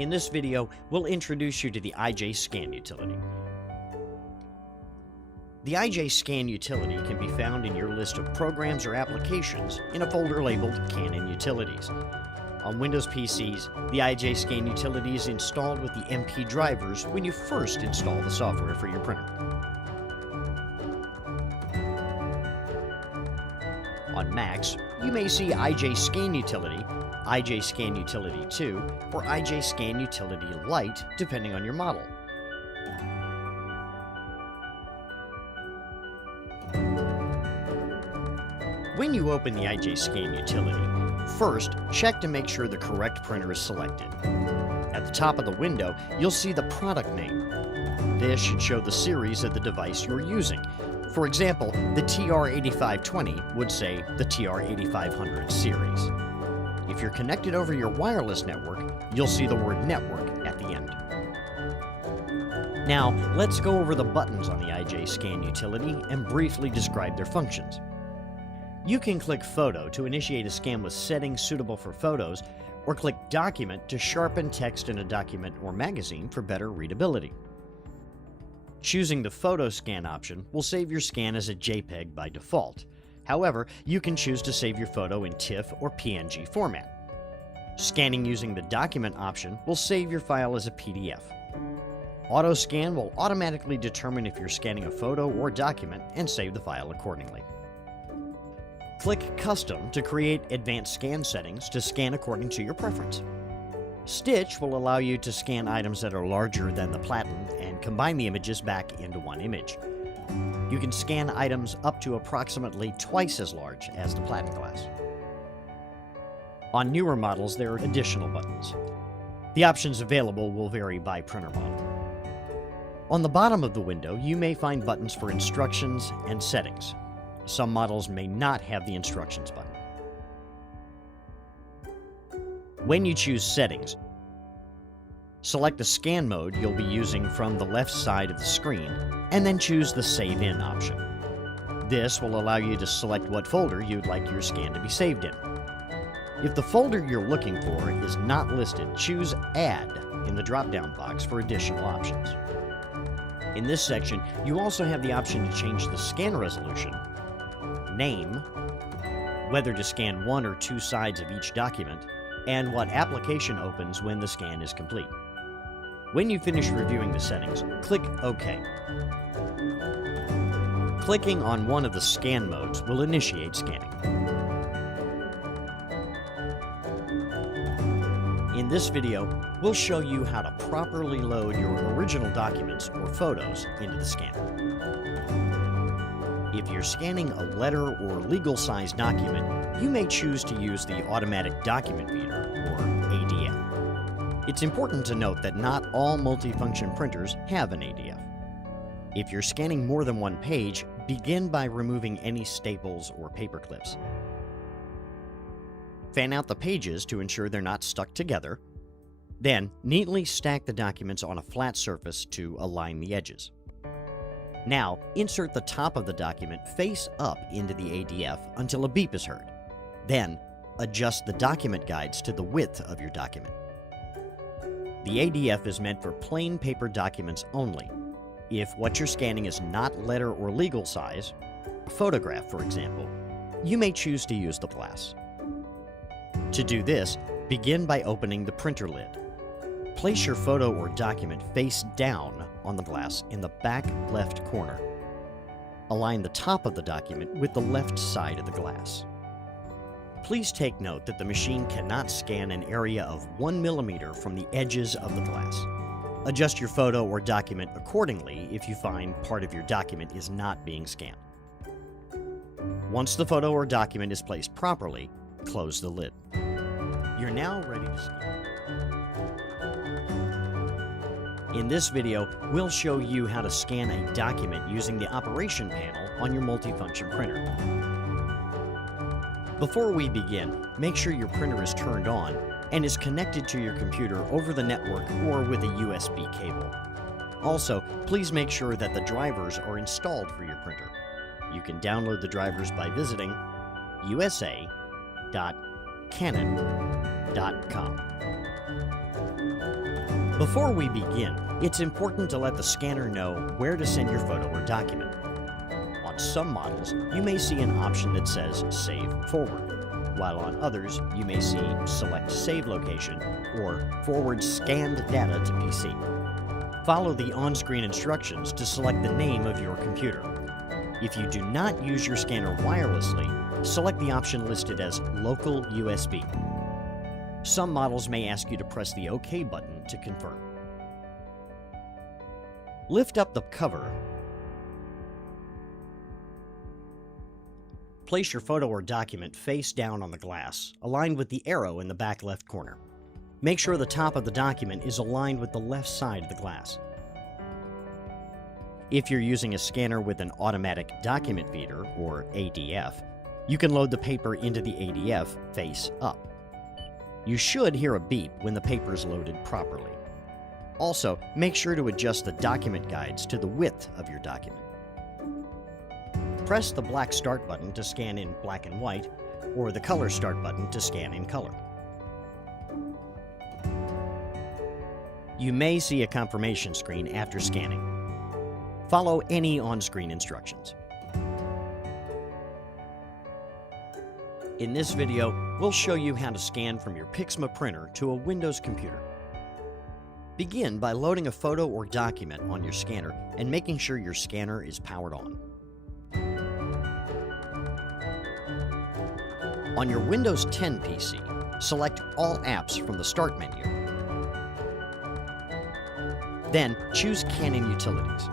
In this video, we'll introduce you to the IJ-Scan utility. The IJ-Scan utility can be found in your list of programs or applications in a folder labeled CANON Utilities. On Windows PCs, the IJ-Scan utility is installed with the MP drivers when you first install the software for your printer. On Macs, you may see IJ-Scan Utility, IJ-Scan Utility 2, or IJ-Scan Utility Lite, depending on your model. When you open the IJ-Scan utility, first check to make sure the correct printer is selected. At the top of the window, you'll see the product name. This should show the series of the device you're using. For example, the TR8520 would say the TR8500 series. If you're connected over your wireless network, you'll see the word network at the end. Now, let's go over the buttons on the IJ-Scan utility and briefly describe their functions. You can click Photo to initiate a scan with settings suitable for photos, or click Document to sharpen text in a document or magazine for better readability. Choosing the Photo Scan option will save your scan as a JPEG by default. However, you can choose to save your photo in TIFF or PNG format. Scanning using the Document option will save your file as a PDF. Auto Scan will automatically determine if you're scanning a photo or document and save the file accordingly. Click Custom to create advanced scan settings to scan according to your preference. Stitch will allow you to scan items that are larger than the platen and combine the images back into one image. You can scan items up to approximately twice as large as the platen glass. On newer models, there are additional buttons. The options available will vary by printer model. On the bottom of the window, you may find buttons for instructions and settings. Some models may not have the instructions button. When you choose Settings, select the scan mode you'll be using from the left side of the screen, and then choose the Save In option. This will allow you to select what folder you'd like your scan to be saved in. If the folder you're looking for is not listed, choose Add in the drop-down box for additional options. In this section, you also have the option to change the scan resolution, name, whether to scan one or two sides of each document, and what application opens when the scan is complete. When you finish reviewing the settings, click OK. Clicking on one of the scan modes will initiate scanning. In this video, we'll show you how to properly load your original documents or photos into the scanner. If you're scanning a letter or legal-size document, you may choose to use the Automatic Document Reader, or ADF. It's important to note that not all multifunction printers have an ADF. If you're scanning more than one page, begin by removing any staples or paper clips. Fan out the pages to ensure they're not stuck together. Then, neatly stack the documents on a flat surface to align the edges. Now, insert the top of the document face up into the ADF until a beep is heard. Then, adjust the document guides to the width of your document. The ADF is meant for plain paper documents only. If what you're scanning is not letter or legal size, a photograph for example, you may choose to use the glass. To do this, begin by opening the printer lid. Place your photo or document face down on the glass in the back left corner. Align the top of the document with the left side of the glass. Please take note that the machine cannot scan an area of 1 millimeter from the edges of the glass. Adjust your photo or document accordingly if you find part of your document is not being scanned. Once the photo or document is placed properly, close the lid. You're now ready to scan. In this video, we'll show you how to scan a document using the operation panel on your multifunction printer. Before we begin, make sure your printer is turned on and is connected to your computer over the network or with a USB cable. Also, please make sure that the drivers are installed for your printer. You can download the drivers by visiting usa.canon.com. Before we begin, it's important to let the scanner know where to send your photo or document. On some models, you may see an option that says Save Forward, while on others, you may see Select Save Location or Forward Scanned Data to PC. Follow the on-screen instructions to select the name of your computer. If you do not use your scanner wirelessly, select the option listed as Local USB. Some models may ask you to press the OK button to confirm. Lift up the cover. Place your photo or document face down on the glass, aligned with the arrow in the back left corner. Make sure the top of the document is aligned with the left side of the glass. If you're using a scanner with an Automatic Document Feeder, or ADF, you can load the paper into the ADF face up. You should hear a beep when the paper is loaded properly. Also, make sure to adjust the document guides to the width of your document. Press the black Start button to scan in black and white, or the color Start button to scan in color. You may see a confirmation screen after scanning. Follow any on-screen instructions. In this video, we'll show you how to scan from your PIXMA printer to a Windows computer. Begin by loading a photo or document on your scanner and making sure your scanner is powered on. On your Windows 10 PC, select All Apps from the Start menu. Then choose Canon Utilities.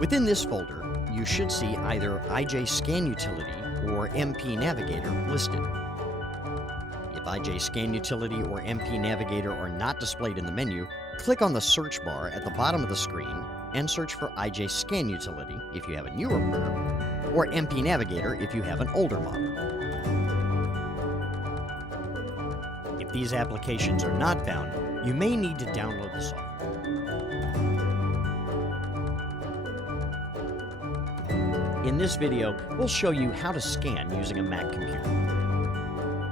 Within this folder, you should see either IJ Scan Utility or MP Navigator listed. If IJ Scan Utility or MP Navigator are not displayed in the menu, click on the search bar at the bottom of the screen and search for IJ Scan Utility if you have a newer printer, or MP Navigator if you have an older model. If these applications are not found, you may need to download the software. In this video, we'll show you how to scan using a Mac computer.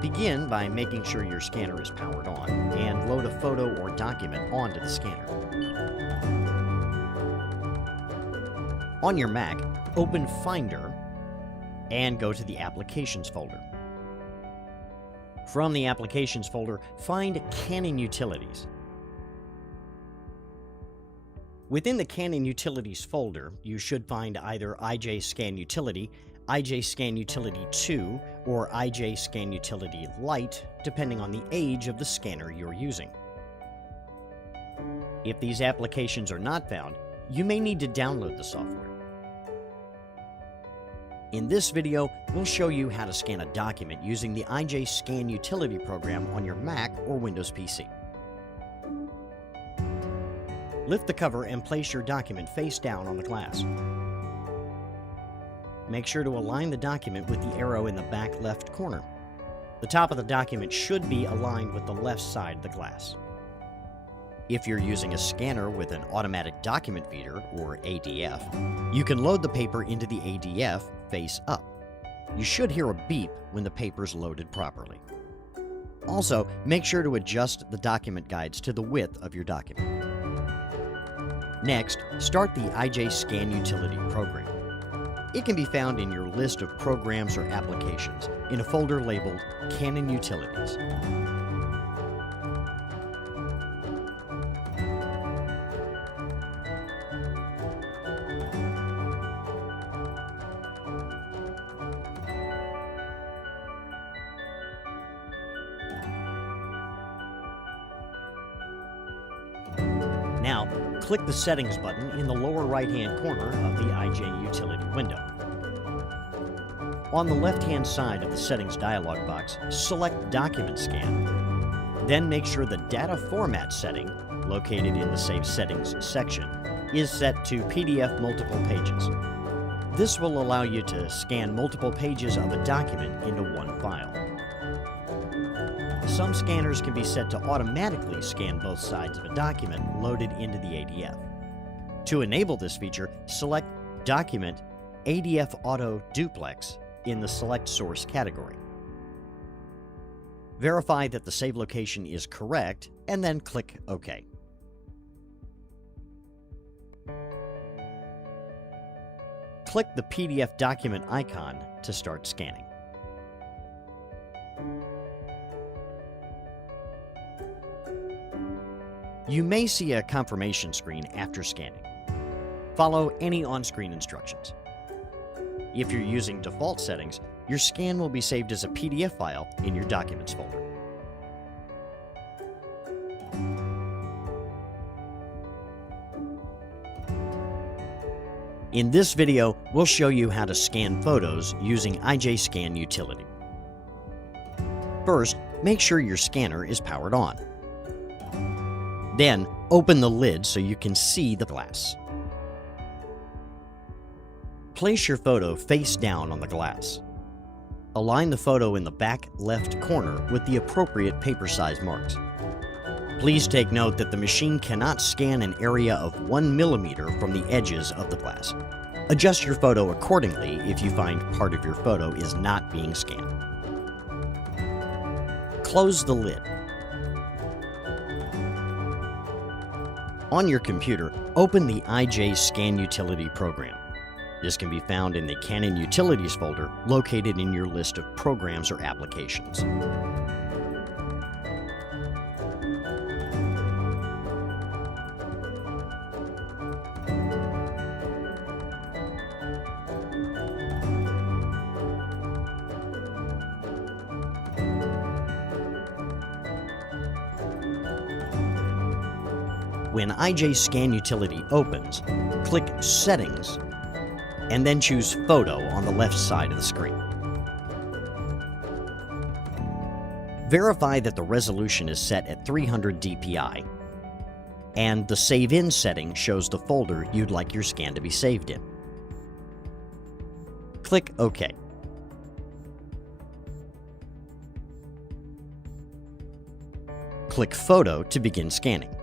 Begin by making sure your scanner is powered on and load a photo or document onto the scanner. On your Mac, open Finder and go to the Applications folder. From the Applications folder, find CANON Utilities. Within the CANON Utilities folder, you should find either IJ Scan Utility, IJ Scan Utility 2, or IJ Scan Utility Lite, depending on the age of the scanner you're using. If these applications are not found, you may need to download the software. In this video, we'll show you how to scan a document using the IJ Scan Utility program on your Mac or Windows PC. Lift the cover and place your document face down on the glass. Make sure to align the document with the arrow in the back left corner. The top of the document should be aligned with the left side of the glass. If you're using a scanner with an automatic document feeder, or ADF, you can load the paper into the ADF face up. You should hear a beep when the paper's loaded properly. Also, make sure to adjust the document guides to the width of your document. Next, start the IJ Scan Utility program. It can be found in your list of programs or applications in a folder labeled CANON Utilities. Now, click the Settings button in the lower right-hand corner of the IJ Utility window. On the left-hand side of the Settings dialog box, select Document Scan. Then make sure the Data Format setting, located in the Save Settings section, is set to PDF Multiple Pages. This will allow you to scan multiple pages of a document into one file. Some scanners can be set to automatically scan both sides of a document loaded into the ADF. To enable this feature, select Document ADF Auto Duplex in the Select Source category. Verify that the save location is correct, and then click OK. Click the PDF document icon to start scanning. You may see a confirmation screen after scanning. Follow any on-screen instructions. If you're using default settings, your scan will be saved as a PDF file in your Documents folder. In this video, we'll show you how to scan photos using IJ Scan Utility. First, make sure your scanner is powered on. Then, open the lid so you can see the glass. Place your photo face down on the glass. Align the photo in the back left corner with the appropriate paper size marks. Please take note that the machine cannot scan an area of 1 millimeter from the edges of the glass. Adjust your photo accordingly if you find part of your photo is not being scanned. Close the lid. On your computer, open the IJ Scan Utility program. This can be found in the CANON Utilities folder located in your list of programs or applications. When IJ Scan Utility opens, click Settings, and then choose Photo on the left side of the screen. Verify that the resolution is set at 300 dpi, and the Save In setting shows the folder you'd like your scan to be saved in. Click OK. click Photo to begin scanning.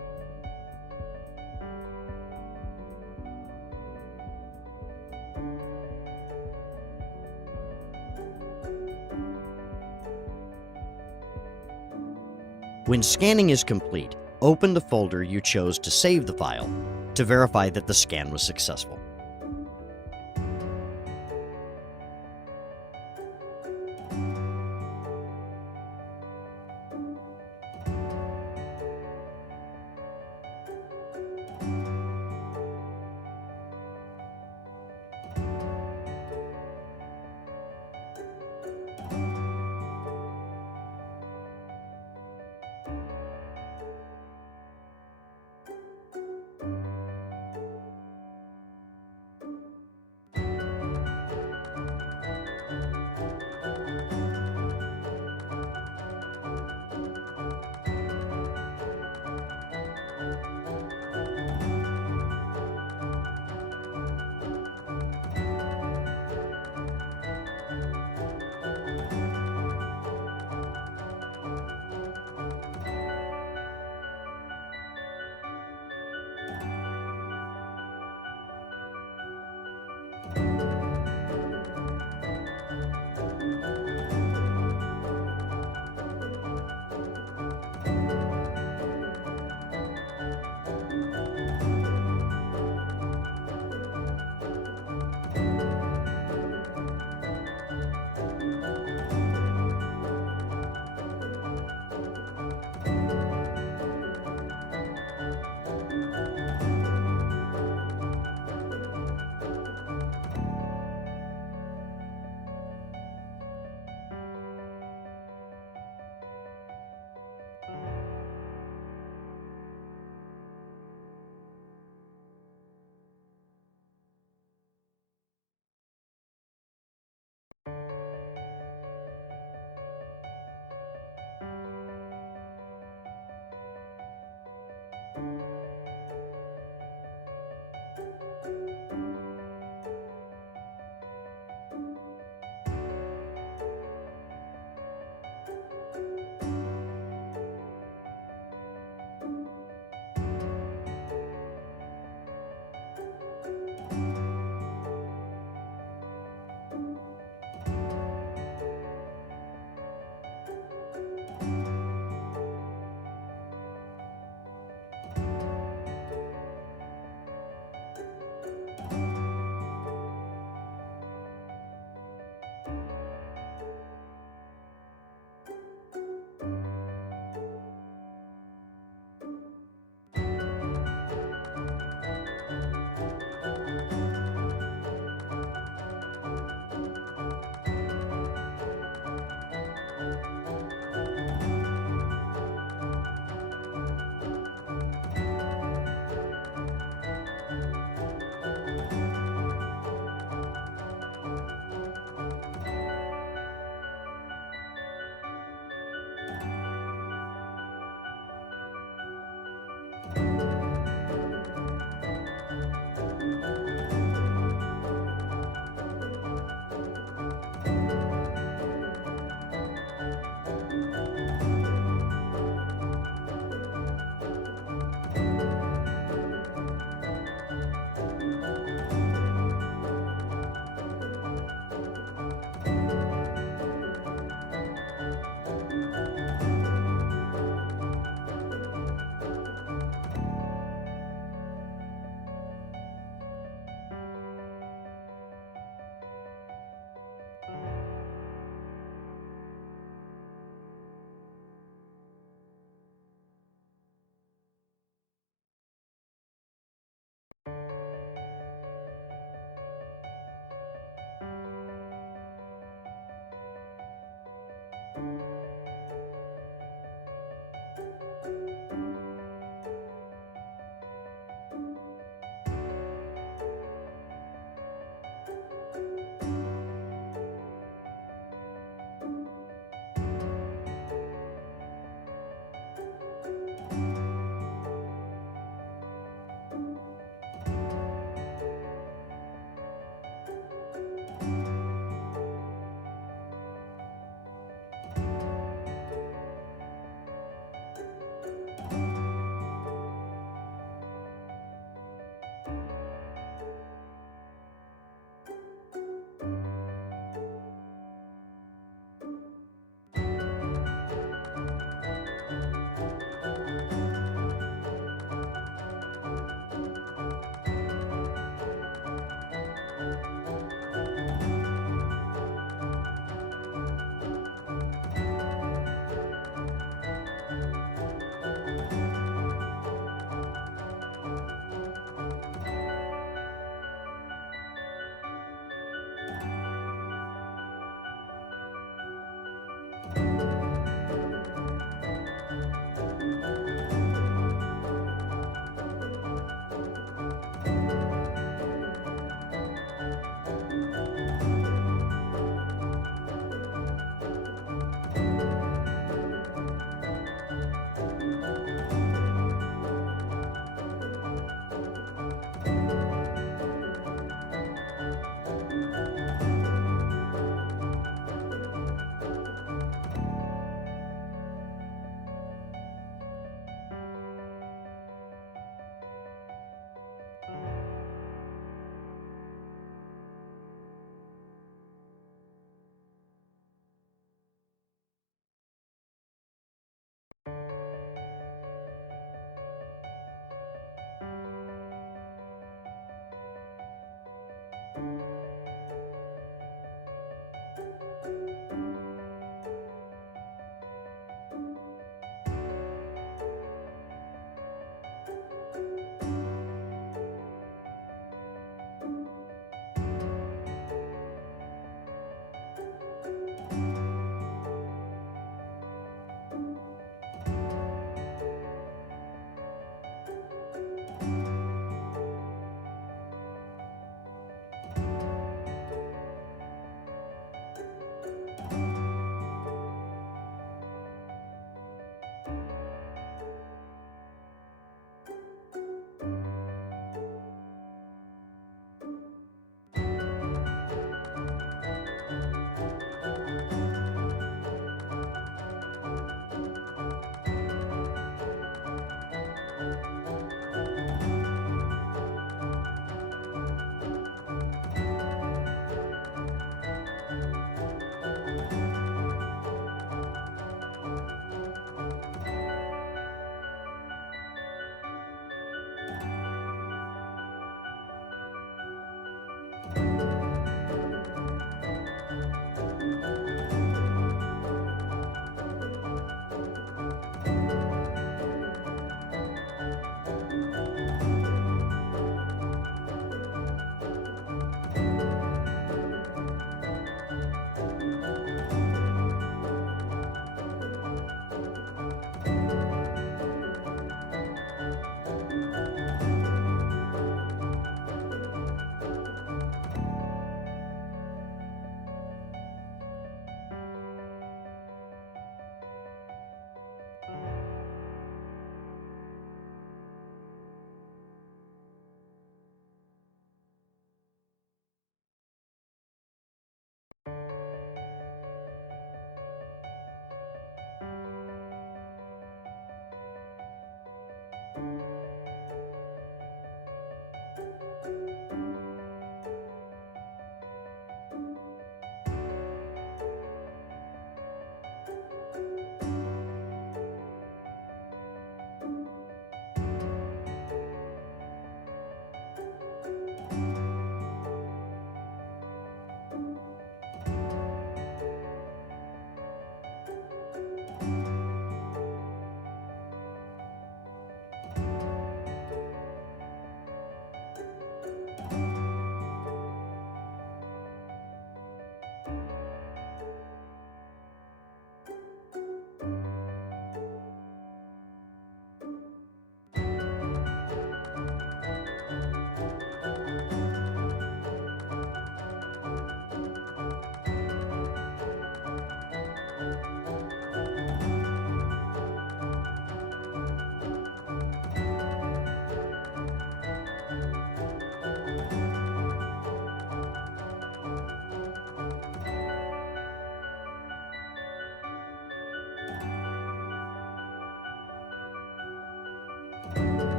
When scanning is complete, open the folder you chose to save the file to verify that the scan was successful.